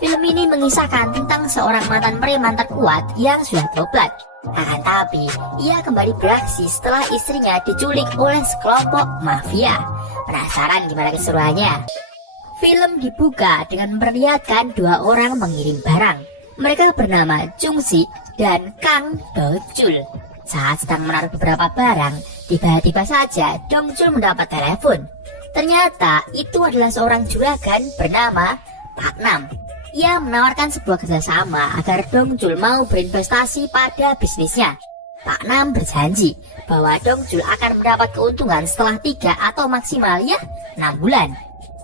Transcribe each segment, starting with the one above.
Film ini mengisahkan tentang seorang mantan preman terkuat yang sudah tobat. Akan tapi, ia kembali beraksi setelah istrinya diculik oleh sekelompok mafia. Penasaran gimana keseruannya? Film dibuka dengan memperlihatkan dua orang mengirim barang. Mereka bernama Chung Si dan Kang Do-chul. Saat sedang menaruh beberapa barang, tiba-tiba saja Dong-chul mendapat telepon. Ternyata itu adalah seorang juragan bernama Pak Nam. Ia menawarkan sebuah kerjasama agar Dong-chul mau berinvestasi pada bisnisnya. Pak Nam berjanji bahwa Dong-chul akan mendapat keuntungan setelah 3 atau maksimal 6 bulan.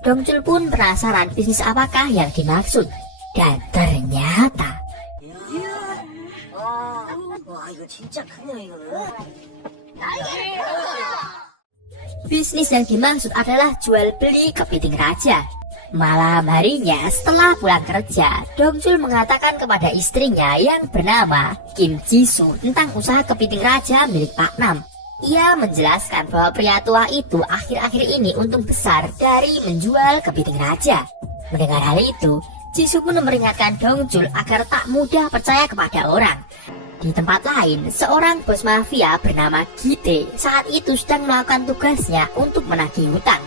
Dong-chul pun penasaran bisnis apakah yang dimaksud. Dan ternyata bisnis yang dimaksud adalah jual beli kepiting raja. Malam harinya setelah pulang kerja, Dong-chul mengatakan kepada istrinya yang bernama Kim Ji-soo tentang usaha kepiting raja milik Pak Nam. Ia menjelaskan bahwa pria tua itu akhir-akhir ini untung besar dari menjual kepiting raja. Mendengar hal itu, Ji-soo pun memperingatkan Dong-chul agar tak mudah percaya kepada orang. Di tempat lain, seorang bos mafia bernama Gi-tae saat itu sedang melakukan tugasnya untuk menagih hutang.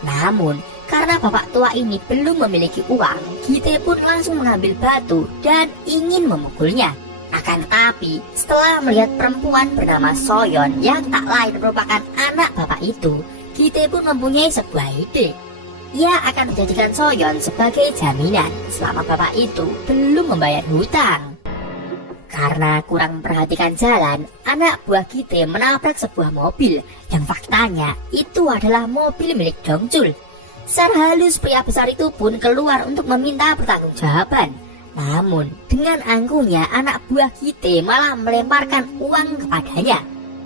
Namun, karena bapak tua ini belum memiliki uang, Gi-tae pun langsung mengambil batu dan ingin memukulnya. Akan tetapi, setelah melihat perempuan bernama Soyeon yang tak lain merupakan anak bapak itu, Gi-tae pun mempunyai sebuah ide. Ia akan menjadikan Soyeon sebagai jaminan selama bapak itu belum membayar hutang. Karena kurang memperhatikan jalan, anak buah Gi-tae menabrak sebuah mobil yang faktanya itu adalah mobil milik Dong-chul. Secara halus pria besar itu pun keluar untuk meminta pertanggungjawaban. Namun dengan angkuhnya anak buah Gi-tae malah melemparkan uang kepadanya.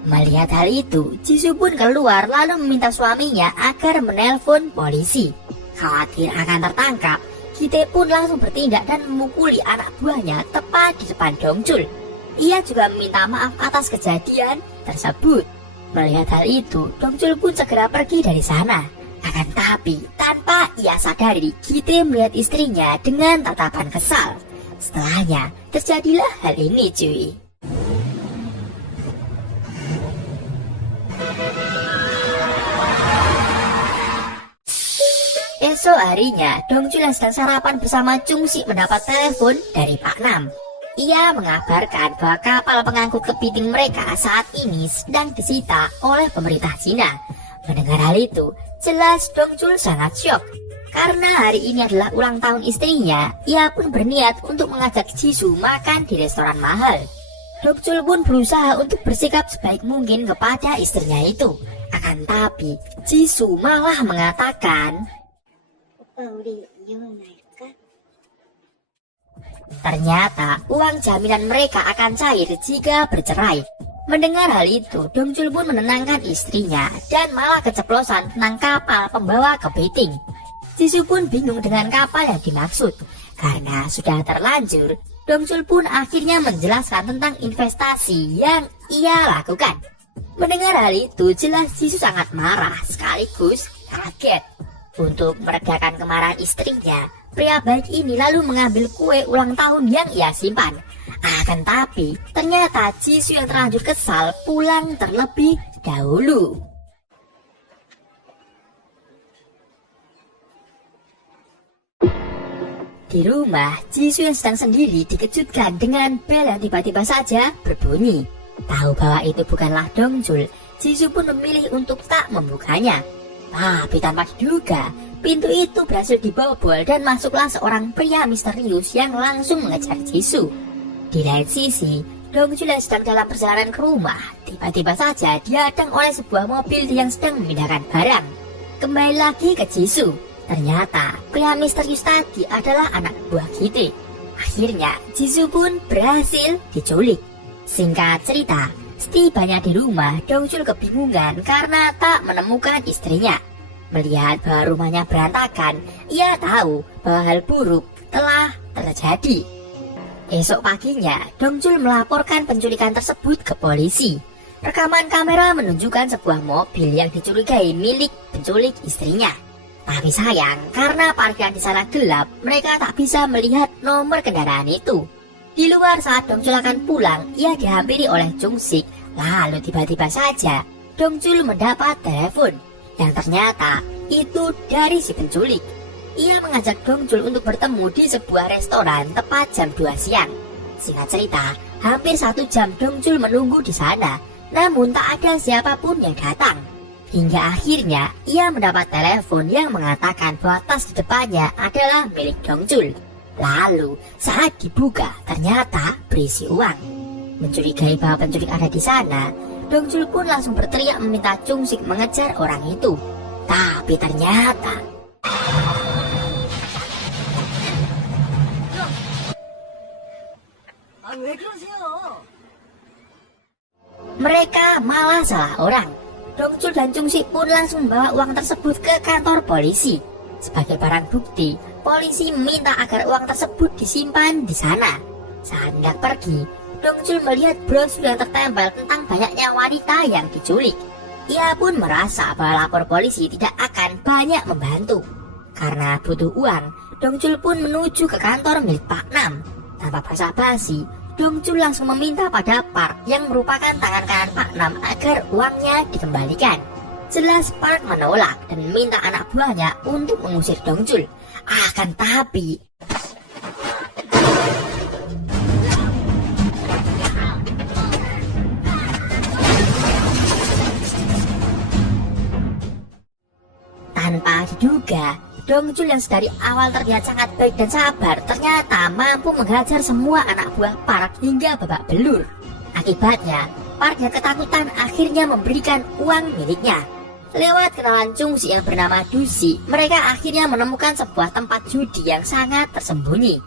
Melihat hal itu, Ji-soo pun keluar lalu meminta suaminya agar menelpon polisi. Khawatir akan tertangkap, Gi-tae pun langsung bertindak dan memukuli anak buahnya tepat di depan Dong-chul. Ia juga meminta maaf atas kejadian tersebut. Melihat hal itu, Dong-chul pun segera pergi dari sana. Akan tapi, tanpa ia sadari, Gi-tae melihat istrinya dengan tatapan kesal. Setelahnya, terjadilah hal ini cuy. Esok harinya, Dong-chul yang sedang sarapan bersama Chung Si mendapat telepon dari Pak Nam. Ia mengabarkan bahwa kapal pengangkut kepiting mereka saat ini sedang disita oleh pemerintah Cina. Mendengar hal itu, jelas Dong-chul sangat syok. Karena hari ini adalah ulang tahun istrinya, ia pun berniat untuk mengajak Ji-soo makan di restoran mahal. Dong-chul pun berusaha untuk bersikap sebaik mungkin kepada istrinya itu. Akan tapi, Ji-soo malah mengatakan, ternyata uang jaminan mereka akan cair jika bercerai. Mendengar hal itu, Dong-chul pun menenangkan istrinya dan malah keceplosan tentang kapal pembawa kepiting. Ji-soo pun bingung dengan kapal yang dimaksud. Karena sudah terlanjur, Dong-chul pun akhirnya menjelaskan tentang investasi yang ia lakukan. Mendengar hal itu, jelas Ji-soo sangat marah sekaligus kaget. Untuk meredakan kemarahan istrinya, pria baik ini lalu mengambil kue ulang tahun yang ia simpan. Akan tapi, ternyata Ji-soo yang terlanjur kesal pulang terlebih dahulu. Di rumah, Ji-soo yang sedang sendiri dikejutkan dengan bel yang tiba-tiba saja berbunyi. Tahu bahwa itu bukanlah Dong-chul, Ji-soo pun memilih untuk tak membukanya. Tapi tanpa diduga, pintu itu berhasil dibobol dan masuklah seorang pria misterius yang langsung mengejar Ji-soo. Di lain sisi, Dong-chul yang sedang dalam perjalanan ke rumah, tiba-tiba saja dihadang oleh sebuah mobil yang sedang memindahkan barang. Kembali lagi ke Ji-soo, ternyata pria misterius tadi adalah anak buah Gi-tae. Akhirnya, Ji-soo pun berhasil diculik. Singkat cerita, setibanya di rumah, Dong-chul kebingungan karena tak menemukan istrinya. Melihat bahwa rumahnya berantakan, ia tahu bahwa hal buruk telah terjadi. Esok paginya, Dong-chul melaporkan penculikan tersebut ke polisi. Rekaman kamera menunjukkan sebuah mobil yang dicurigai milik penculik istrinya. Tapi sayang, karena parkiran di sana gelap, mereka tak bisa melihat nomor kendaraan itu. Di luar saat Dongchul akan pulang, ia dihampiri oleh Jung-sik. Lalu tiba-tiba saja, Dongchul mendapat telepon, yang ternyata itu dari si penculik. Ia mengajak Dongchul untuk bertemu di sebuah restoran tepat jam 2 siang. Singkat cerita, hampir 1 jam Dongchul menunggu di sana, namun tak ada siapapun yang datang. Hingga akhirnya ia mendapat telepon yang mengatakan bahwa tas di depannya adalah milik Dongchul. Lalu saat dibuka ternyata berisi uang. Mencurigai bahwa penculik ada di sana, Dongchul pun langsung berteriak meminta Jung-sik mengejar orang itu. Tapi ternyata mereka malah salah orang. Dongchul dan Jung-sik pun langsung membawa uang tersebut ke kantor polisi. Sebagai barang bukti, polisi meminta agar uang tersebut disimpan di sana. Saat hendak pergi, Dongchul melihat brosur yang tertempel tentang banyaknya wanita yang diculik. Ia pun merasa bahwa lapor polisi tidak akan banyak membantu. Karena butuh uang, Dongchul pun menuju ke kantor milik Pak Nam. Tanpa basa-basi, Dongchul langsung meminta pada Park yang merupakan tangan kanan Pak Nam agar uangnya dikembalikan. Jelas Park menolak dan meminta anak buahnya untuk mengusir Dongchul. Akan tapi tanpa diduga, Dongchul yang sedari awal terlihat sangat baik dan sabar ternyata mampu menghajar semua anak buah Park hingga babak belur. Akibatnya, Park yang ketakutan akhirnya memberikan uang miliknya. Lewat kenalan Jung-sik yang bernama Dusi, mereka akhirnya menemukan sebuah tempat judi yang sangat tersembunyi.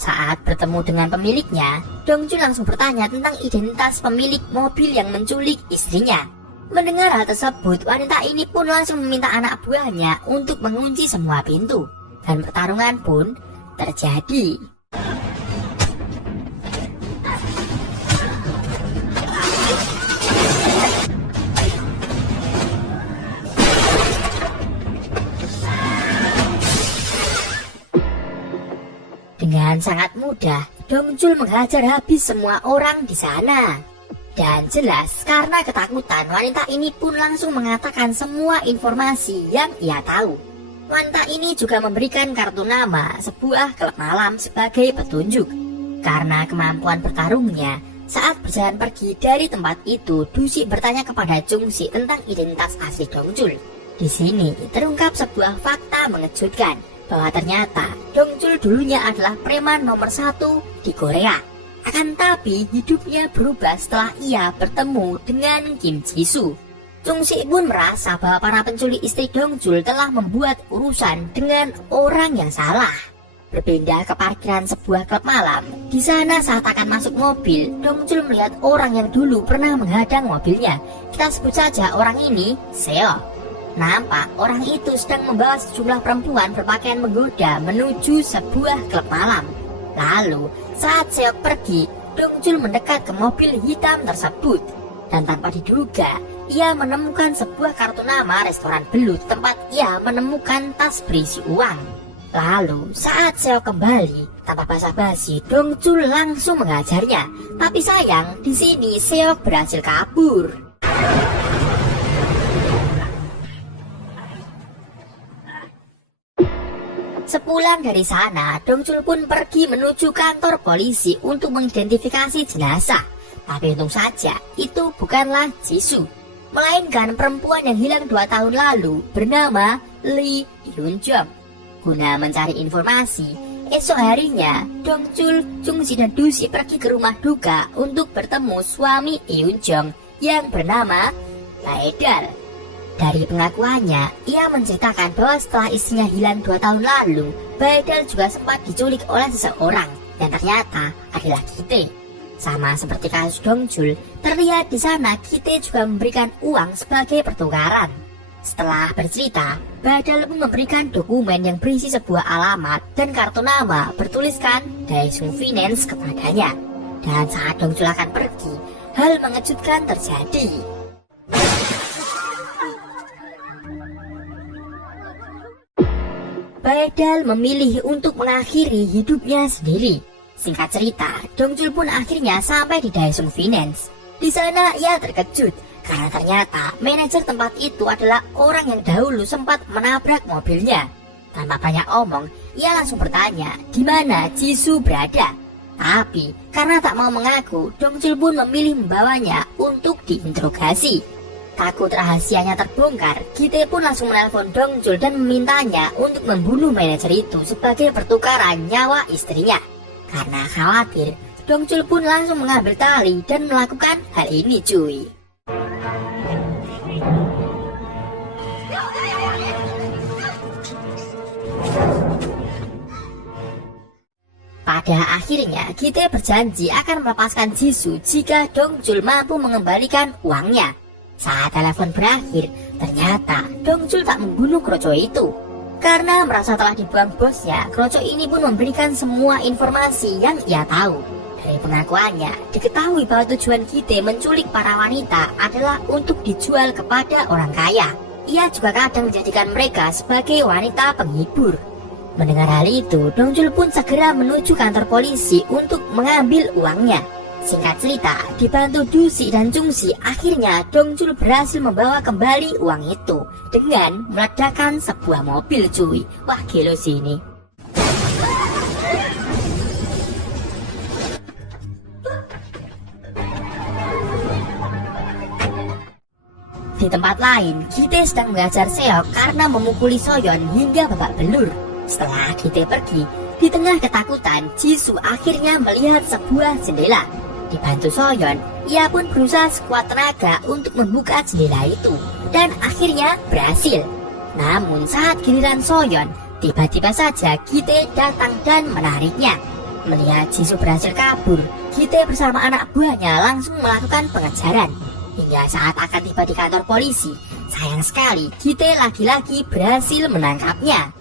Saat bertemu dengan pemiliknya, Dongchul langsung bertanya tentang identitas pemilik mobil yang menculik istrinya. Mendengar hal tersebut, wanita ini pun langsung meminta anak buahnya untuk mengunci semua pintu. Dan pertarungan pun terjadi. Dengan sangat mudah, Dongchul menghajar habis semua orang di sana. Dan jelas karena ketakutan, wanita ini pun langsung mengatakan semua informasi yang ia tahu. Wanita ini juga memberikan kartu nama sebuah klub malam sebagai petunjuk. Karena kemampuan bertarungnya, saat berjalan pergi dari tempat itu, Dusi bertanya kepada Jung-sik tentang identitas asli Dongchul. Di sini terungkap sebuah fakta mengejutkan bahwa ternyata Dongchul dulunya adalah preman nomor 1 di Korea. Akan tapi hidupnya berubah setelah ia bertemu dengan Kim Ji-soo. Jung-sik pun merasa bahwa para penculik istri Dongchul telah membuat urusan dengan orang yang salah. Berpindah ke parkiran sebuah klub malam, di sana saat akan masuk mobil, Dongchul melihat orang yang dulu pernah menghadang mobilnya. Kita sebut saja orang ini Seo. Nampak orang itu sedang membawa sejumlah perempuan berpakaian menggoda menuju sebuah klub malam. Lalu, saat Seok pergi, Dongchul mendekat ke mobil hitam tersebut. Dan tanpa diduga, ia menemukan sebuah kartu nama restoran belut tempat ia menemukan tas berisi uang. Lalu, saat Seok kembali, tanpa basa-basi, Dongchul langsung mengajarnya. Tapi sayang, di sini Seok berhasil kabur. Sepulang dari sana, Dongchul pun pergi menuju kantor polisi untuk mengidentifikasi jenazah. Tapi untung saja, itu bukanlah Jisoo, melainkan perempuan yang hilang 2 tahun lalu bernama Lee Hyun-jung. Guna mencari informasi, esok harinya, Dongchul, Jung-sik dan Dusi pergi ke rumah duka untuk bertemu suami Hyun-jung yang bernama Laedal. Dari pengakuannya, ia menceritakan bahwa setelah istrinya hilang 2 tahun lalu, Baedal juga sempat diculik oleh seseorang yang ternyata adalah Kite. Sama seperti kasus Dongchul, terlihat di sana Kite juga memberikan uang sebagai pertukaran. Setelah bercerita, Baedal pun memberikan dokumen yang berisi sebuah alamat dan kartu nama bertuliskan Daesung Finance kepadanya. Dan saat Dongchul akan pergi, hal mengejutkan terjadi. Baedal memilih untuk mengakhiri hidupnya sendiri. Singkat cerita, Dongjul pun akhirnya sampai di Daesun Finance. Di sana ia terkejut karena ternyata manajer tempat itu adalah orang yang dahulu sempat menabrak mobilnya. Tanpa banyak omong, ia langsung bertanya di mana Jisoo berada. Tapi karena tak mau mengaku, Dongjul pun memilih membawanya untuk diinterogasi. Takut rahasianya terbongkar, Gi-tae pun langsung menelpon Dongjul dan memintanya untuk membunuh manajer itu sebagai pertukaran nyawa istrinya. Karena khawatir, Dongjul pun langsung mengambil tali dan melakukan hal ini cuy. Pada akhirnya, Gi-tae berjanji akan melepaskan Jisoo jika Dongjul mampu mengembalikan uangnya. Saat telepon berakhir, ternyata Dongjul tak membunuh kroco itu. Karena merasa telah dibuang bosnya, kroco ini pun memberikan semua informasi yang ia tahu. Dari pengakuannya, diketahui bahwa tujuan Gi-tae menculik para wanita adalah untuk dijual kepada orang kaya. Ia juga kadang menjadikan mereka sebagai wanita penghibur. Mendengar hal itu, Dongjul pun segera menuju kantor polisi untuk mengambil uangnya. Singkat cerita, dibantu Dusi dan Jungsi, akhirnya Dongjul berhasil membawa kembali uang itu dengan meledakkan sebuah mobil cuy. Wah gila sih ini. Di tempat lain, Gi-tae sedang mengajar Seok karena memukuli Soyeon hingga babak belur. Setelah Gi-tae pergi, di tengah ketakutan, Jisoo akhirnya melihat sebuah jendela. Dibantu Soyeon, ia pun berusaha sekuat tenaga untuk membuka jendela itu dan akhirnya berhasil. Namun saat giliran Soyeon, tiba-tiba saja Gi-tae datang dan menariknya. Melihat Jisoo berhasil kabur, Gi-tae bersama anak buahnya langsung melakukan pengejaran. Hingga saat akan tiba di kantor polisi, sayang sekali Gi-tae lagi-lagi berhasil menangkapnya.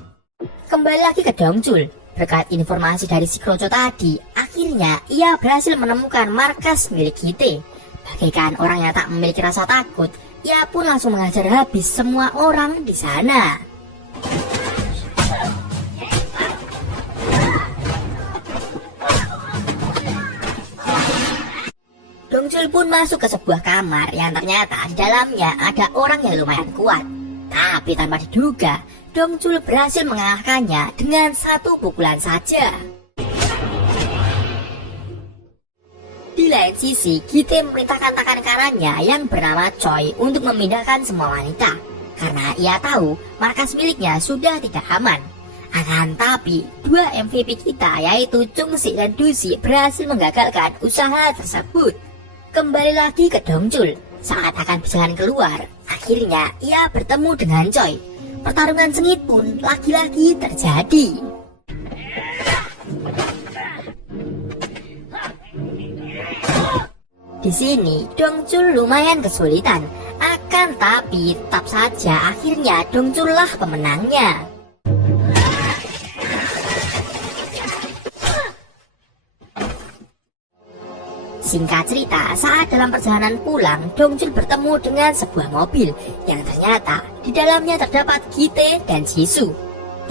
Kembali lagi ke Dongjul, berkat informasi dari si kroco tadi, akhirnya ia berhasil menemukan markas milik Gi-tae. Bagaikan orang yang tak memiliki rasa takut, ia pun langsung mengajar habis semua orang di sana. Dongjul pun masuk ke sebuah kamar yang ternyata di dalamnya ada orang yang lumayan kuat. Tapi tanpa diduga, Dongjul berhasil mengalahkannya dengan satu pukulan saja. Di lain sisi, Gi-tae memerintahkan tangan kanannya yang bernama Choi untuk memindahkan semua wanita. Karena ia tahu markas miliknya sudah tidak aman. Akan tapi, dua MVP kita yaitu Jungsi dan Dusi berhasil menggagalkan usaha tersebut. Kembali lagi ke Dongjul, saat akan berjalan keluar, akhirnya ia bertemu dengan Choi. Pertarungan sengit pun lagi-lagi terjadi. Di sini, Dongjul lumayan kesulitan. Akan tapi, tetap saja akhirnya Dongjul lah pemenangnya. Singkat cerita, saat dalam perjalanan pulang, Dongjul bertemu dengan sebuah mobil yang ternyata di dalamnya terdapat Gi-tae dan Jisoo.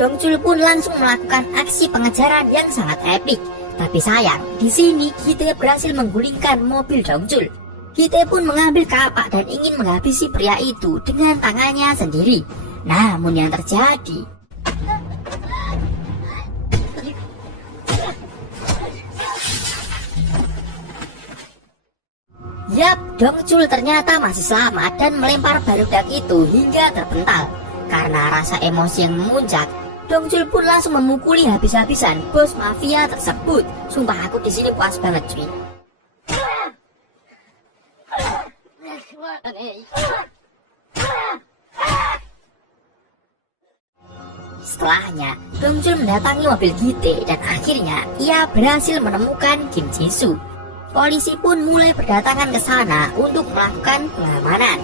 Dongjul pun langsung melakukan aksi pengejaran yang sangat epik. Tapi sayang, di sini Gi-tae berhasil menggulingkan mobil Dongjul. Gi-tae pun mengambil kapak dan ingin menghabisi pria itu dengan tangannya sendiri. Namun yang terjadi, yap, Dongjul ternyata masih selamat dan melempar barudak itu hingga terpental. Karena rasa emosi yang memuncak, Dongjul pun langsung memukuli habis-habisan bos mafia tersebut. Sumpah aku di sini puas banget cuy. Setelahnya, Dongjul mendatangi mobil Gi-tae dan akhirnya ia berhasil menemukan Kim Jisoo. Polisi pun mulai berdatangan ke sana untuk melakukan pengamanan.